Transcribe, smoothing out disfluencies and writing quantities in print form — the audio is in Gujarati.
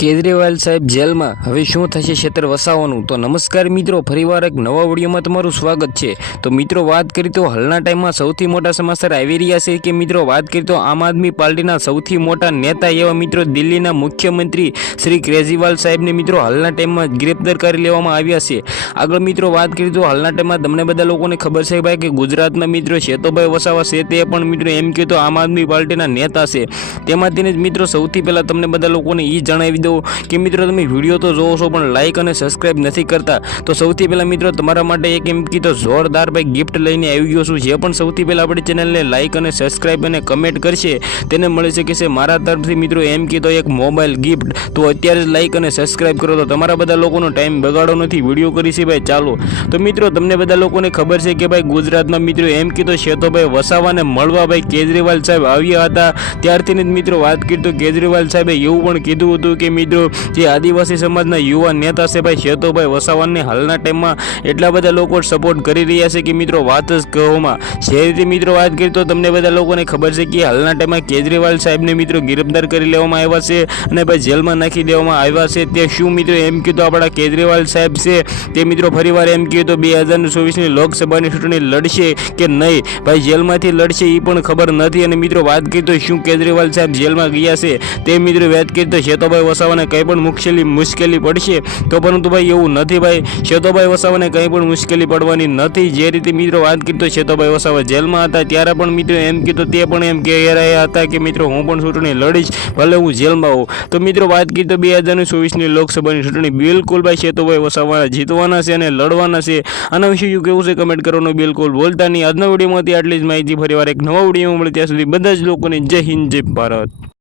કેજરીવાલ સાહેબ જેલમાં હવે શું થશે ક્ષેત્ર વસાવાનું? તો નમસ્કાર મિત્રો, ફરીવાર એક નવા વિડીયોમાં તમારું સ્વાગત છે। તો મિત્રો વાત કરીએ તો હાલના ટાઈમમાં સૌથી મોટા સમાચાર આવી રહ્યા છે કે મિત્રો વાત કરીએ તો આમ આદમી પાર્ટીના સૌથી મોટા નેતા એવા મિત્રો દિલ્હીના મુખ્યમંત્રી શ્રી કેજરીવાલ સાહેબને મિત્રો હાલના ટાઈમમાં ગ્રેપ્તાર કરી લેવામાં આવ્યા છે। આગળ મિત્રો વાત કરીએ તો હાલના ટાઈમમાં તમને બધા લોકોને ખબર છે ભાઈ કે ગુજરાતના મિત્રો શેતોભાઈ વસાવા છે તે પણ મિત્રો એમ કહે તો આમ આદમી પાર્ટીના નેતા છે। તેમાંથી જ મિત્રો સૌથી પહેલાં તમને બધા લોકોને એ જણાવી કે મિત્રો તમે વિડીયો તો જોવો છો પણ લાઈક અને સબસ્ક્રાઇબ નથી કરતા, તો સૌથી પહેલા મિત્રો તમારા માટે એક એમ કીધો જોરદાર ભાઈ ગિફ્ટ લઈને આવી ગયો છું। જે પણ સૌથી પહેલા આપણી ચેનલને લાઈક અને સબસ્ક્રાઇબ અને કમેન્ટ કરશે તેને મળી શકે છે મારા તરફથી મિત્રો એમ કીધો એક મોબાઈલ ગિફ્ટ। તો અત્યારે જ લાઈક અને સબસ્ક્રાઇબ કરો, તો તમારા બધા લોકોનો ટાઈમ બગાડો નથી, વિડીયો કરી છે ભાઈ ચાલો। તો મિત્રો તમને બધા લોકોને ખબર છે કે ભાઈ ગુજરાતના મિત્રો એમ કીધો શેતોભાઈ વસાવાને મળવા ભાઈ કેજરીવાલ સાહેબ આવ્યા હતા। ત્યારથી જ મિત્રો વાત કરી તો કેજરીવાલ સાહેબે એવું પણ કીધું હતું કે મિત્રો જે આદિવાસી સમાજના યુવા નેતા છે ભાઈ શેતોભાઈ વસાવાને હાલના ટાઈમમાં એટલા બધા લોકો સપોર્ટ કરી રહ્યા છે કે મિત્રો વાત જ કહોમાં। જે રીતે મિત્રો વાત કરીએ તો તમને બધા લોકોને ખબર છે કે હાલના ટાઈમમાં કેજરીવાલ સાહેબને મિત્રો ગિરફ્તાર કરી લેવામાં આવ્યા છે અને ભાઈ જેલમાં નાખી દેવામાં આવ્યા છે। તે શું મિત્રો એમ કીધું આપણા કેજરીવાલ સાહેબ છે તે મિત્રો ફરીવાર એમ કીધું તો 2024ની લોકસભાની ચૂંટણી લડશે કે નહીં, ભાઈ જેલમાંથી લડશે એ પણ ખબર નથી। અને મિત્રો વાત કરીએ તો શું કેજરીવાલ સાહેબ જેલમાં ગયા છે તે મિત્રો વાત કરીએ તો શેતોભાઈ વસાવાને કંઈ પણ મુશ્કેલી પડશે, તો પરંતુ ભાઈ એવું નથી ભાઈ, શેતોભાઈ વસાવાને કંઈ પણ મુશ્કેલી પડવાની નથી। જે રીતે મિત્રો વાત કરી તો શેતોભાઈ વસાવા જેલમાં હતા ત્યારે પણ મિત્રો એમ કીધું તે પણ એમ કહી રહ્યા હતા કે મિત્રો હું પણ ચૂંટણી લડીશ ભલે હું જેલમાં હોઉં। તો મિત્રો વાત કરી તો 2024ની લોકસભાની ચૂંટણી બિલકુલ ભાઈ શેતોભાઈ વસાવા જીતવાના છે અને લડવાના છે। આના વિશે શું કેવું છે કમેન્ટ કરવાનું બિલકુલ ભૂલતા નહીં। આજના વિડીયોમાંથી આટલી જ માહિતી, ફરીવાર એક નવા વિડીયોમાં મળે ત્યાં સુધી બધા જ લોકોને જય હિન્દ જય ભારત।